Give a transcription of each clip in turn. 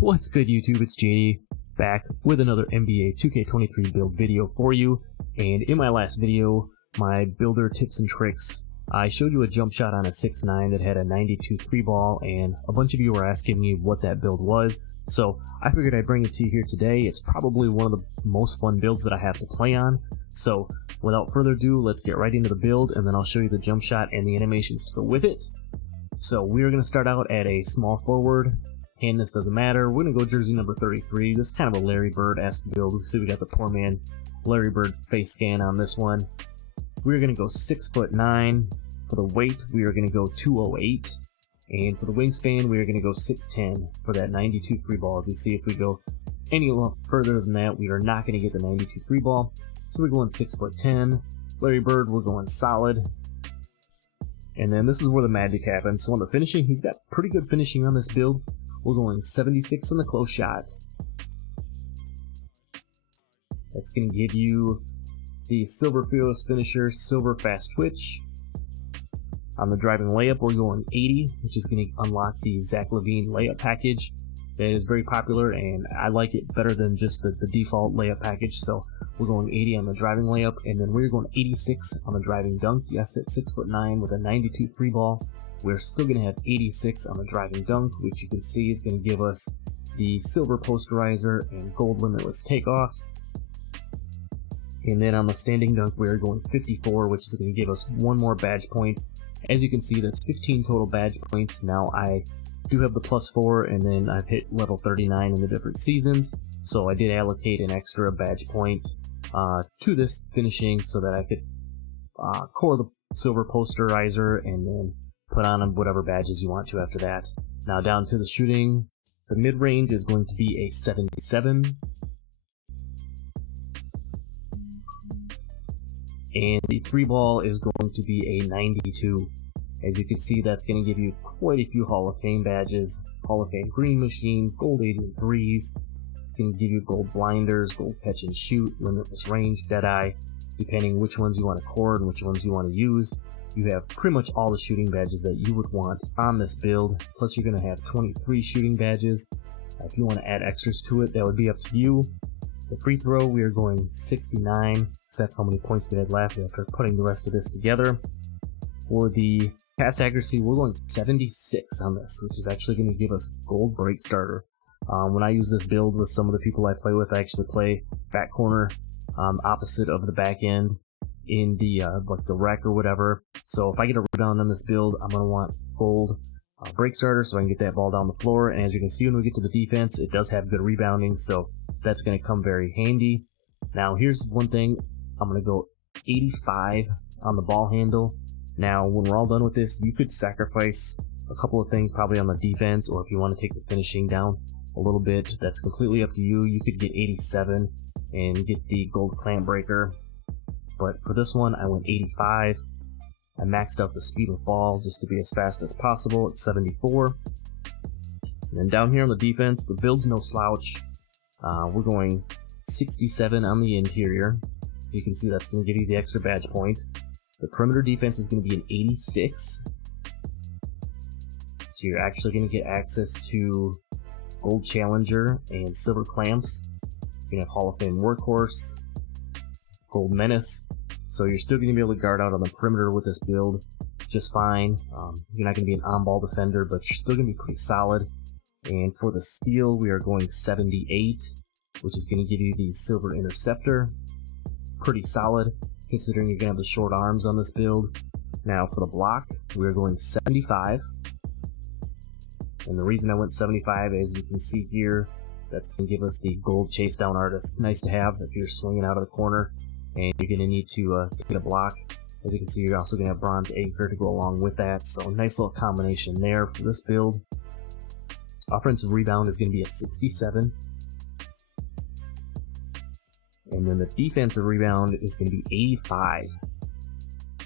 What's good, YouTube? It's JD back with another NBA 2K23 build video for you. And in my last video, my builder tips and tricks, I showed you a jump shot on a 6'9" that had a 92 3 ball, and a bunch of you were asking me what that build was. So I figured I'd bring it to you here today. It's probably one of the most fun builds that I have to play on. So without further ado, let's get right into the build, and then I'll show you the jump shot and the animations to go with it. So we're going to start out at a small forward. Handness doesn't matter. We're going to go jersey number 33. This is kind of a Larry Bird-esque build. We see we got the poor man Larry Bird face scan on this one. We're going to go 6'9". For the weight, we are going to go 208. And for the wingspan, we are going to go 6'10 for that 92 3 ball. As you see, if we go any further than that, we are not going to get the 92 3 ball. So we're going 6'10". Larry Bird, we're going solid. And then this is where the magic happens. So on the finishing, he's got pretty good finishing on this build. We're going 76 on the close shot. That's going to give you the silver fearless finisher, silver fast twitch. On the driving layup, we're going 80, which is going to unlock the Zach LaVine layup package. That is very popular, and I like it better than just the default layup package. So we're going 80 on the driving layup, and then we're going 86 on the driving dunk. Yes, at 6'9" with a 92 3 ball. We're still going to have 86 on the driving dunk, which you can see is going to give us the silver posterizer and gold limitless takeoff. And then on the standing dunk, we're going 54, which is going to give us one more badge point. As you can see, that's 15 total badge points. Now I do have the +4, and then I've hit level 39 in the different seasons, so I did allocate an extra badge point to this finishing so that I could core the silver posterizer and then put on whatever badges you want to after that. Now down to the shooting, the mid-range is going to be a 77. And the 3 ball is going to be a 92. As you can see, that's going to give you quite a few Hall of Fame badges. Hall of Fame Green Machine, Gold Agent 3s. It's going to give you Gold Blinders, Gold Catch and Shoot, Limitless Range, Deadeye, depending which ones you want to core and which ones you want to use. You have pretty much all the shooting badges that you would want on this build. Plus you're going to have 23 shooting badges. If you want to add extras to it, that would be up to you. The free throw, we are going 69, because that's how many points we had left after putting the rest of this together. For the pass accuracy, we're going 76 on this, which is actually going to give us gold break starter. When I use this build with some of the people I play with, I actually play back corner opposite of the back end in the like the rec or whatever. So if I get a rebound on this build, I'm going to want gold break starter so I can get that ball down the floor. And as you can see, when we get to the defense, it does have good rebounding, so that's going to come very handy. Now here's one thing, I'm going to go 85 on the ball handle. Now when we're all done with this, you could sacrifice a couple of things probably on the defense, or if you want to take the finishing down a little bit, that's completely up to you. You could get 87 and get the gold clamp breaker, but for this one I went 85. I maxed out the speed of ball just to be as fast as possible at 74. And then down here on the defense, the build's no slouch. We're going 67 on the interior, so you can see that's going to give you the extra badge point. The perimeter defense is going to be an 86, so you're actually going to get access to gold challenger and silver clamps. You're going to have Hall of Fame workhorse, gold menace, so you're still going to be able to guard out on the perimeter with this build just fine. You're not going to be an on-ball defender, but you're still going to be pretty solid. And for the steal, we are going 78, which is going to give you the silver interceptor. Pretty solid, considering you're going to have the short arms on this build. Now for the block, we're going 75. And the reason I went 75, as you can see here, that's going to give us the gold chase down artist. Nice to have if you're swinging out of the corner and you're going to need to get a block. As you can see, you're also going to have bronze anchor to go along with that. So nice little combination there for this build. Offensive rebound is going to be a 67. And then the defensive rebound is going to be 85,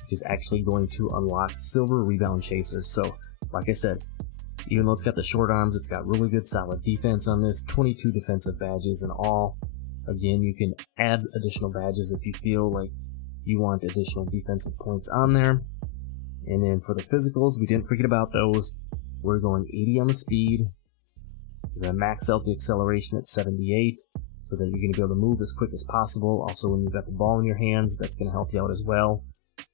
which is actually going to unlock silver rebound chasers. So, like I said, even though it's got the short arms, it's got really good solid defense on this. 22 defensive badges in all. Again, you can add additional badges if you feel like you want additional defensive points on there. And then for the physicals, we didn't forget about those. We're going 80 on the speed, We're going to max out the acceleration at 78 so that you're going to be able to move as quick as possible. Also, when you've got the ball in your hands, that's going to help you out as well.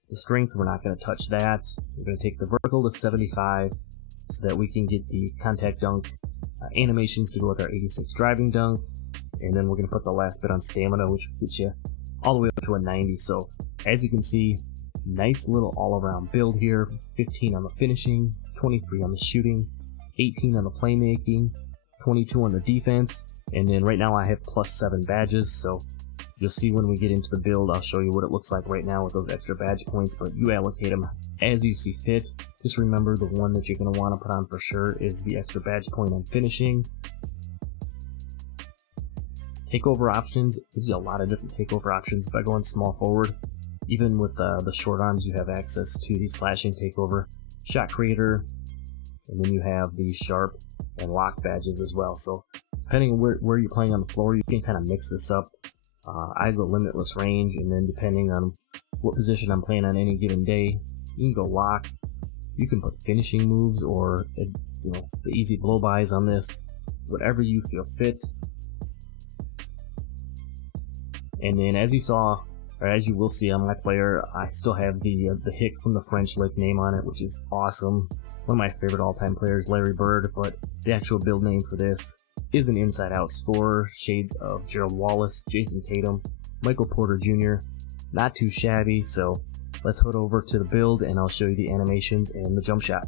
The strength, we're not going to touch that. We're going to take the vertical to 75 so that we can get the contact dunk animations to go with our 86 driving dunk. And then we're going to put the last bit on stamina, which will get you all the way up to a 90. So as you can see, nice little all-around build here. 15 on the finishing, 23 on the shooting, 18 on the playmaking, 22 on the defense, and then right now I have +7 badges. So you'll see when we get into the build, I'll show you what it looks like right now with those extra badge points, but you allocate them as you see fit. Just remember, the one that you're going to want to put on for sure is the extra badge point on finishing. Takeover options, it gives you a lot of different takeover options by going small forward. Even with the short arms, you have access to the slashing takeover, shot creator, and then you have the sharp and lock badges as well. So depending on where you're playing on the floor, you can kind of mix this up. I go limitless range, and then depending on what position I'm playing on any given day, you can go lock. You can put finishing moves or the easy blow-bys on this, whatever you feel fit. And then as you saw, or as you will see on my player, I still have the Hick from the French Lick name on it, which is awesome. One of my favorite all-time players, Larry Bird, but the actual build name for this is an inside-out scorer, shades of Gerald Wallace, Jason Tatum, Michael Porter Jr. Not too shabby, so let's head over to the build and I'll show you the animations and the jump shot.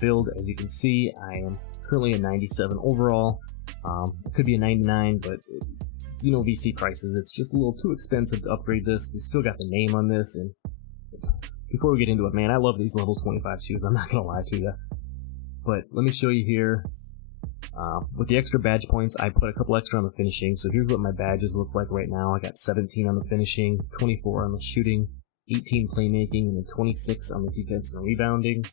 Build, as you can see, I am currently a 97 overall. It could be a 99, but you know VC prices, it's just a little too expensive to upgrade this. We still got the name on this, and before we get into it, man, I love these level 25 shoes, I'm not gonna lie to you. But let me show you here. With the extra badge points, I put a couple extra on the finishing, so here's what my badges look like right now. I got 17 on the finishing, 24 on the shooting, 18 playmaking, and then 26 on the defense and rebounding.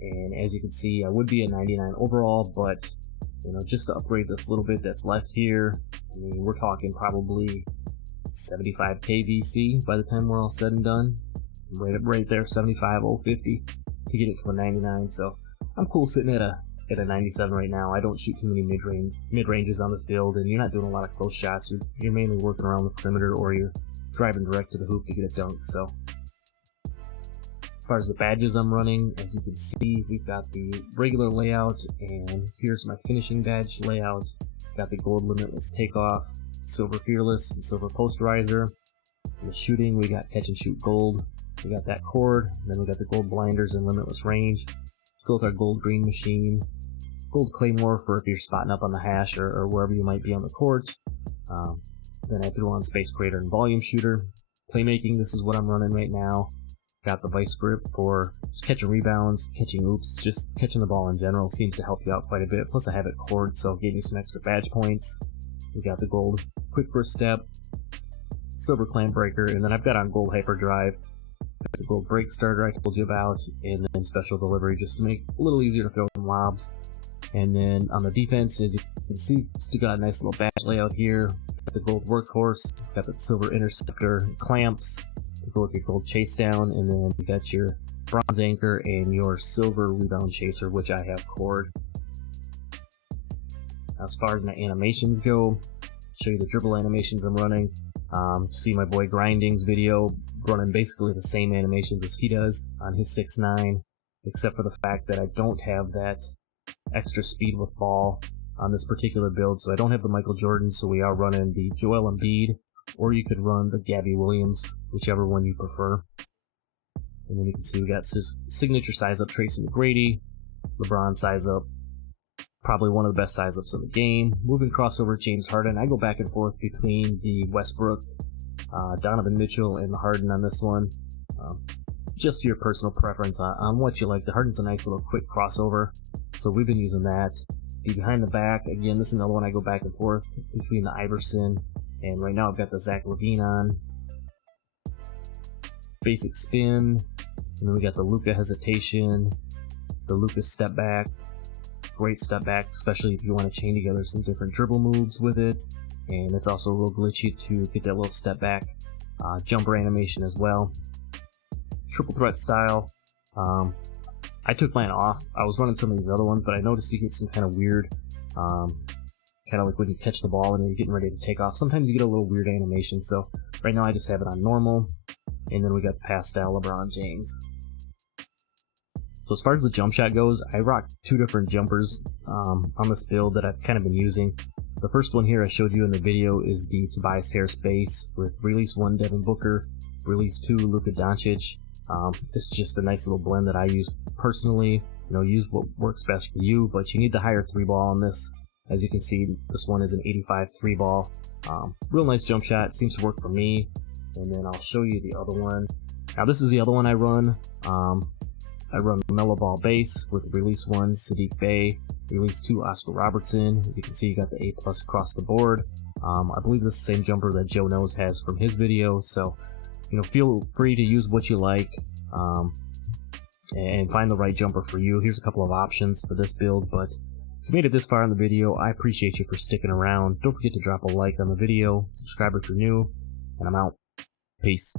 And as you can see, I would be a 99 overall, but just to upgrade this little bit that's left here, I mean, we're talking probably 75k VC by the time we're all said and done. Right there, 75,050 to get it to a 99. So I'm cool sitting at a 97 right now. I don't shoot too many mid-ranges on this build, and you're not doing a lot of close shots. You're mainly working around the perimeter, or you're driving direct to the hoop to get a dunk. So as far as the badges I'm running, as you can see, we've got the regular layout, and here's my finishing badge layout. Got the gold limitless takeoff, silver fearless, and silver posterizer. In the shooting, we got catch and shoot gold. We got that cord, and then we got the gold blinders and limitless range. Go with our gold green machine, gold claymore for if you're spotting up on the hash or wherever you might be on the court. Then I threw on space creator and volume shooter. Playmaking, this is what I'm running right now. Got the vice grip for just catching rebounds, catching oops, just catching the ball in general seems to help you out quite a bit. Plus I have it cord, so it gave me some extra badge points. We got the gold quick first step, silver clamp breaker, and then I've got on gold hyperdrive. There's the gold break starter I told you about, and then special delivery just to make it a little easier to throw in lobs. And then on the defense, as you can see, still got a nice little badge layout here. Got the gold workhorse, got the silver interceptor clamps, go with your gold chase down, and then you got your bronze anchor and your silver rebound chaser, which I have cord. As far as my animations go, show you the dribble animations I'm running. See my boy Grinding's video running basically the same animations as he does on his 6'9", except for the fact that I don't have that extra speed with ball on this particular build, so I don't have the Michael Jordan, so we are running the Joel Embiid, or you could run the Gabby Williams, whichever one you prefer. And then you can see we got signature size up Tracy McGrady, LeBron size up, probably one of the best size ups in the game. Moving crossover James Harden. I go back and forth between the Westbrook, Donovan Mitchell, and the Harden on this one. Just your personal preference on what you like. The Harden's a nice little quick crossover, so we've been using that. The behind the back, again, this is another one I go back and forth between the Iverson, and right now I've got the Zach LaVine on. Basic spin, and then we got the Luka hesitation, the Luka step back. Great step back, especially if you want to chain together some different dribble moves with it. And it's also real glitchy to get that little step back jumper animation as well. Triple threat style. I took mine off. I was running some of these other ones, but I noticed you get some kind of weird, kind of like when you catch the ball and you're getting ready to take off. Sometimes you get a little weird animation, so right now I just have it on normal, and then we got pastel LeBron James. So as far as the jump shot goes, I rock two different jumpers on this build that I've kind of been using. The first one here I showed you in the video is the Tobias Harris base with release 1 Devin Booker, release 2 Luka Doncic. It's just a nice little blend that I use personally. You know, use what works best for you, but you need the higher 3-ball on this. As you can see, this one is an 85 3-ball. Real nice jump shot, seems to work for me. And then I'll show you the other one. Now this is the other one I run. I run Mellow Ball base with release 1 Sadiq Bey, release 2 Oscar Robertson. As you can see, you got the A+ across the board. I believe this is the same jumper that Joe Knows has from his video, so you know, feel free to use what you like and find the right jumper for you. Here's a couple of options for this build, but if you made it this far in the video, I appreciate you for sticking around. Don't forget to drop a like on the video, subscribe if you're new, and I'm out. Peace.